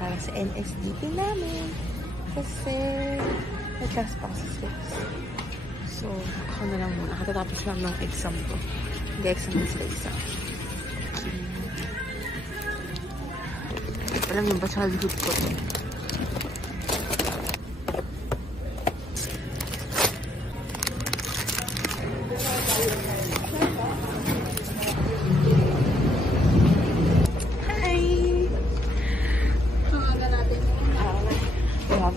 para sa NSDP namin. Kasi may class passes ko. So, ako na lang muna. Katatapos lang ng exam ko. Nag-exam na sila isa. Alam mo ba childhood ko?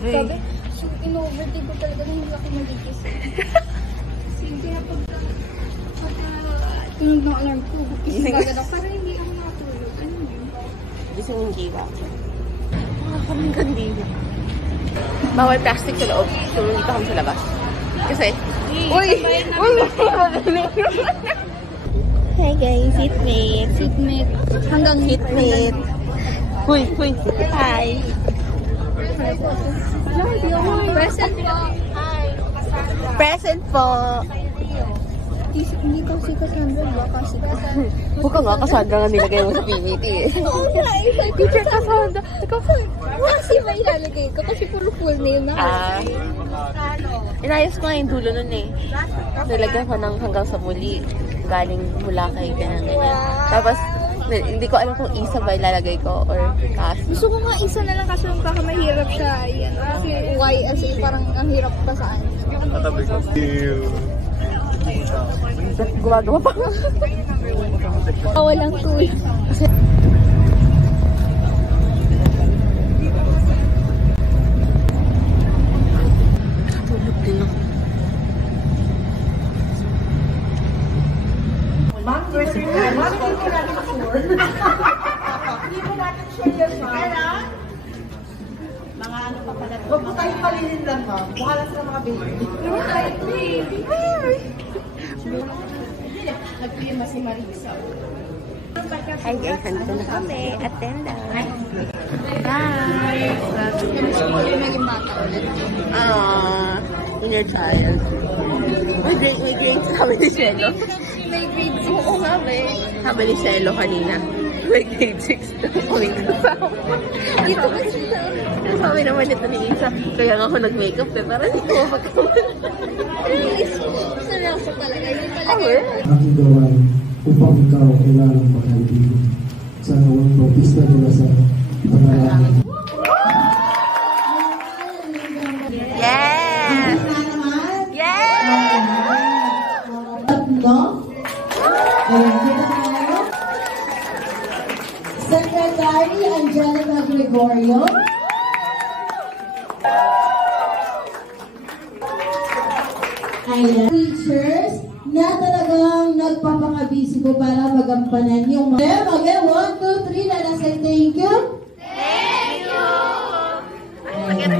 Sabi, in-overtake ko talaga na hindi ako magigis. Sige, pagka tunog ng alarm ko, gising agad ako. Parang hindi ako nakatulog. Ano yun? Gising yung giwa. Kaming kandila. Bawal plastic sa loob. So, dito kami sa labas. Kasi, uy! Hey guys, seatmate. Seatmate. Hanggang Seatmate. Huy! Hi! Present po. Hi. Present po. Hindi ko si Cassandra ba? Kasi Huwag ka nga, Cassandra nga nilagay mo sa PPT eh. oo nga, teacher Cassandra. Ikaw po, kasi may ilalagay ko kasi puro full name na. Inayos ko nga yung dulo nun eh. Nilagyan ko ng hanggang sa muli. Galing mula kay ganyan. Tapos, hindi ko alam kung isa ba ilalagay ko or kas. Gusto ko nga isa na lang kasi baka mahirap siya. Yan. Kasi Y as in parang ang hirap basaan. Tatabi ko. Gumagawa pa. Walang tool. Tulog din ako. Hindi mo natin share yan, ma'am. Kaya, mga ano pa pala. Huwag po tayong palilin lang, ma'am. Mukha lang sila mga baby. Nagpirma si Marisa. Hi guys, nandito na kami. Attendance. Yung naging bata ulit. Inner child. May grades kami ni Shelo. May grade 6. Oo nga, may. Sabi ni Shelo kanina. May grade 6 na uling kasama. Dito ba sila? Sabi naman ito ni Isa. Kaya nga ako nag-makeup eh. Para hindi ko mapagkaman. Seryoso talaga. Yun talaga. Aking gawain upang ikaw ay lalong makaibigan. Sa nawang bautista nila sa pangalan. Yes! Yes! Tatlo. Ayan, kita tayo. Secretary Angelica Gregorio. Ayan. Teachers na talagang nagpapakabisi po para magampanan yung mga... Again, 1, 2, 3, let us say thank you. Thank you! Ayan.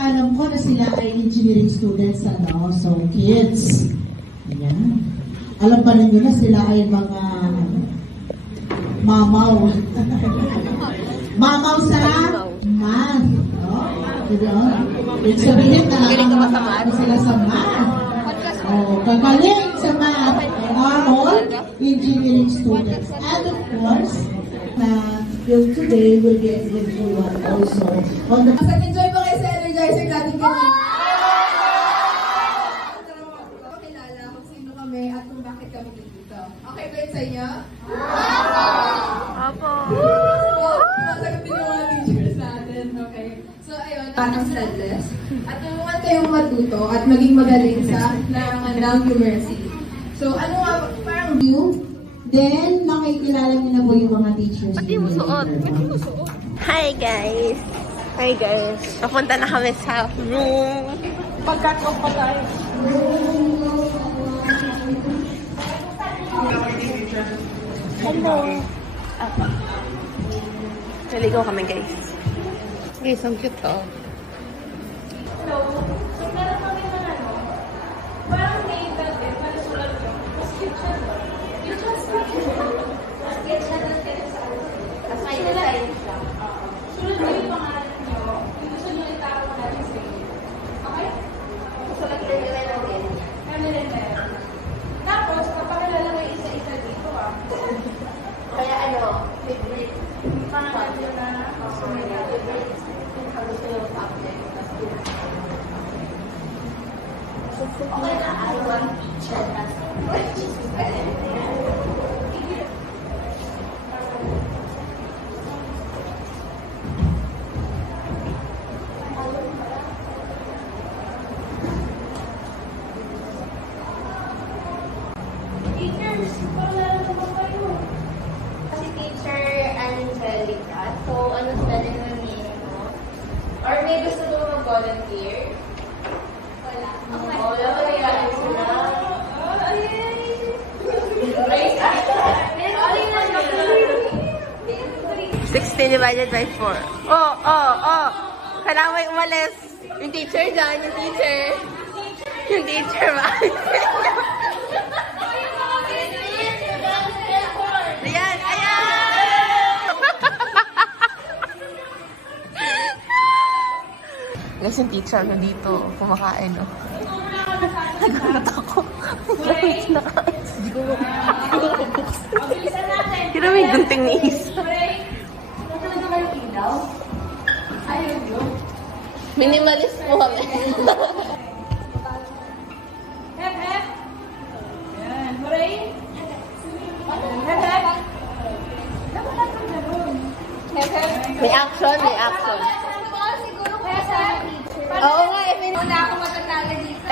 Alam ko na sila ay engineering students, ano, so kids. Ayan. Alam pa ninyo na sila ay mga mamaw. Mamaw sa math. Oh, diba? Ibig sabihin talaga sila sa math. Oh, kagaling sa math. Are all engineering students. And of course, yung today will be an eventful one also. On the enjoy mo kayo sa Energizer natin kanina. Pakilala kung sino kami at kung bakit kami Batang Sedless. At tulungan kayong matuto at maging magaling sa larangan ng numeracy. So, ano nga, parang You, then makikilala niyo na po yung mga teachers. Pati mo suot. Hi guys! Hi guys! Papunta na kami sa room. Pagkakaw pa tayo. Hello! Naligaw kami guys. Guys, ang cute to. Tapos, kapag nalalagay isa-isa dito Kaya ano, favorite. Pangalan yun na favorite. Gusto yung subject. Okay na, I want teacher as teachers, pala naman kayo. Kasi teacher Angelica. So, ano spelling ng name mo? Or may gusto mo mag-volunteer? Wala. Okay. Wala pa rin kaya sila. Ay! 16 divided by 4. Oh! Kailangan may umalis. Yung teacher dyan, yung teacher. Yung teacher ba? Ayan! Guys, yung teacher ko dito, kumakain, no? Nagulat ako. Hindi ko kira may gunting ni Isa. Minimalist po kami. Hep, hep. Yan. Hooray. Hep, hep. Dapat natin na doon. Hep, hep. May action. Siguro kaya sa teacher. Oo nga, Wala akong matatala dito.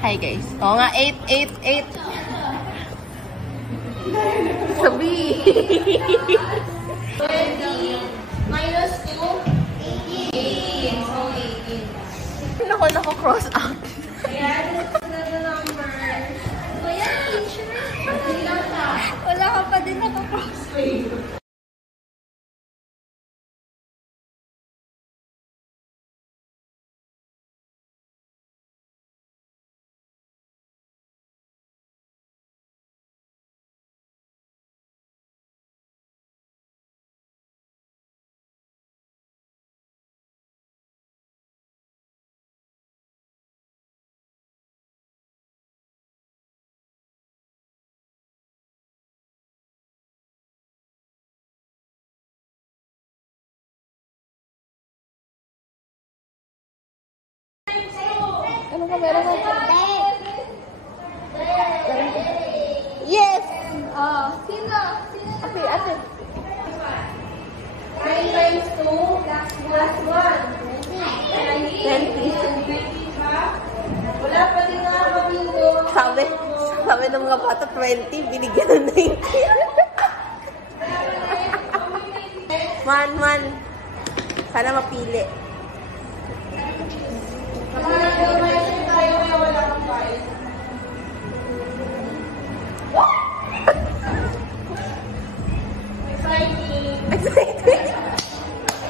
Hi guys. Oo nga, 8. Sabi. 20 minus 2, 18. So, 18. Naku, cross out. Ayan, sunod na number. Ayan, teacher. Ilang ka? Wala ka pa din nakapros. Ano ka meron ka? Yes! Sino? Ate. 9 times 2 plus 1. 20. Wala pa din nga mabindo. Sabi ng mga bata, 20, binigyan ng 19. Man. Sana mapili. Nag-imagine tayo kaya wala kang bias.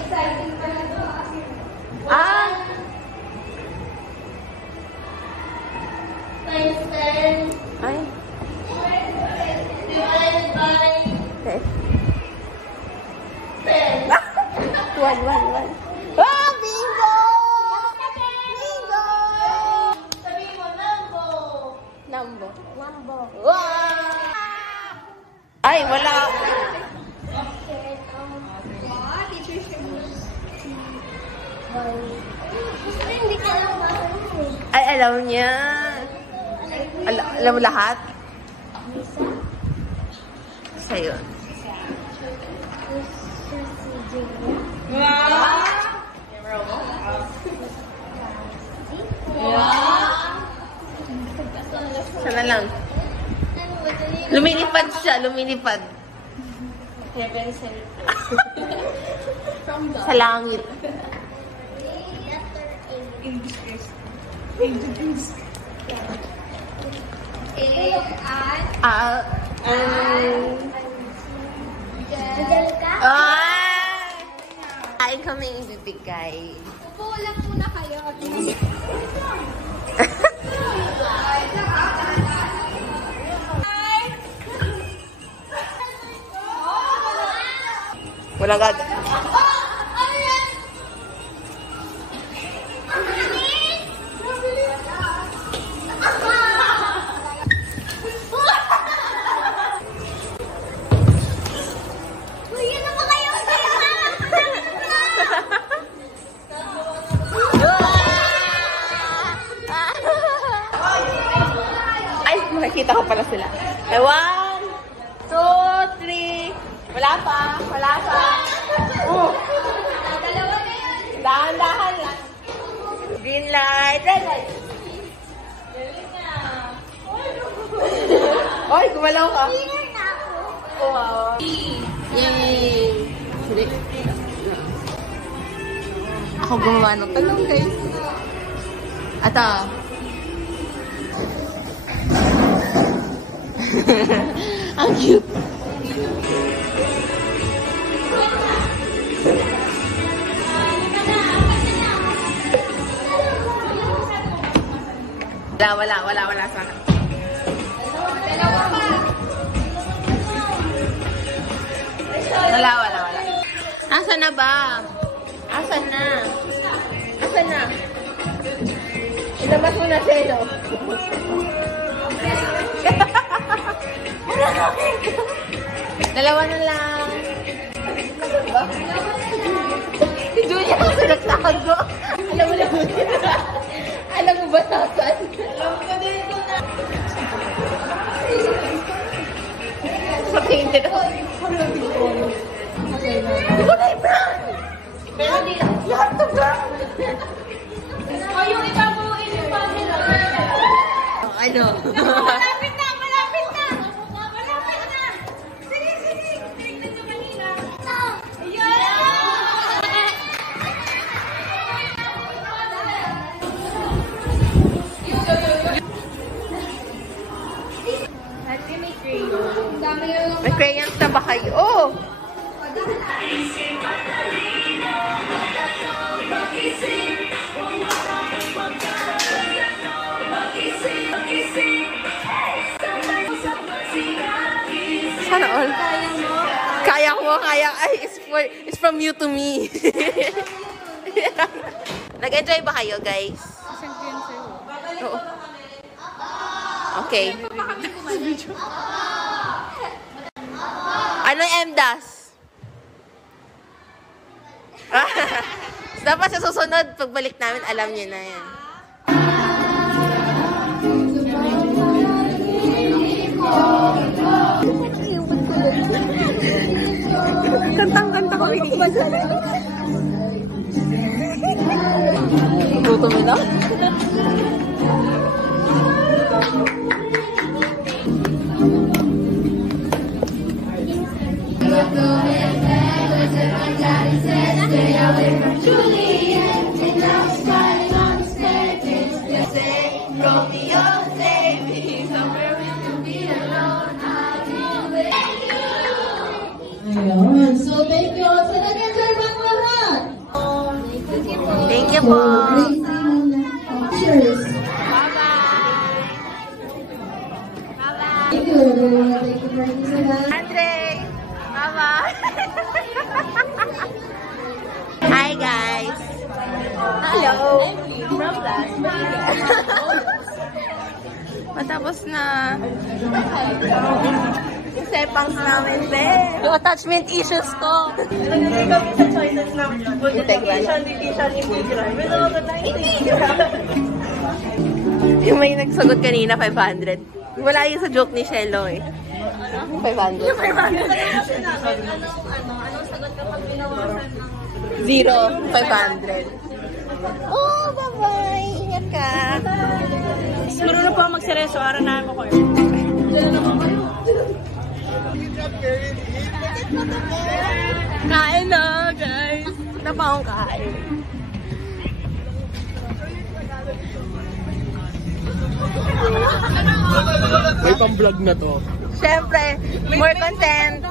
Exciting pa na to. Times 10. Ay. Divided by Okay. 10. 1. Oh, bingo! Bingo! Sabihin mo, Nambo. Wow! Ay, wala. Ay, alam niya. Alam mo lahat? Sa'yo. Sana lang. Lumilipad siya, lumilipad. Heaven sent. Sa langit. Kain kami ibibigay. Upo lang muna kayo. Walang gag... Ay, makikita ko pala sila. 1, 2, 3. Wala pa. Wala pa. Dalawa na yun. Dahan-dahan lang. Green light. Red light. Oy, gumalaw ka. Winner na ako. Wow. Yay. Hindi. Ako gumawa ng talong, guys. Ata. Ang cute. Wala sa akin. Dalawa pa. Wala. Asa na ba? Asan na? Ilabas mo na selo. Dalawa na lang. Diba? Doon niya ako nagtago. Alam mo ba nasan? Alam ko din ko na. Sa painted ako. Di ba na i-brown? Pero di, lahat na brown. O, yung ipabuin yung pamela. Ano? Malapit na. Sige. Tingnan sa kanila. May crayons na ba kayo? Oh! Sana all. Kaya mo. Ay, it's from you to me. Nag-enjoy ba kayo, guys? Oo. Okay. Ano yung MDAS? Dapat sa susunod, pagbalik namin, alam niyo na yan. Kantang-kanta ko ini. Gutom mo na? Ayun. So, thank you. So, nag-enjoy ba ang lahat? Thank you po. Cheers. Bye-bye. Thank you, everyone. Thank you for listening. Andre. Bye-bye. Hi, guys. Hello. From last. Matapos na. Sepangs namin, be. Yung attachment issues ko. Nagagay kami sa choices ng integration, division, integral. Pero, integral. Yung may nagsagot kanina, 500. Wala yun sa joke ni Shelo eh. 500. Yung 500. Anong sagot kapag binawasan ng... 0, 500. Oh, bye-bye. Ingat ka. Marunong pa magsereso, aranahan mo ko eh. Kain na, guys. Na pa akong kain. May pang-vlog na to. Siyempre, more content.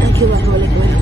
Thank you, wala.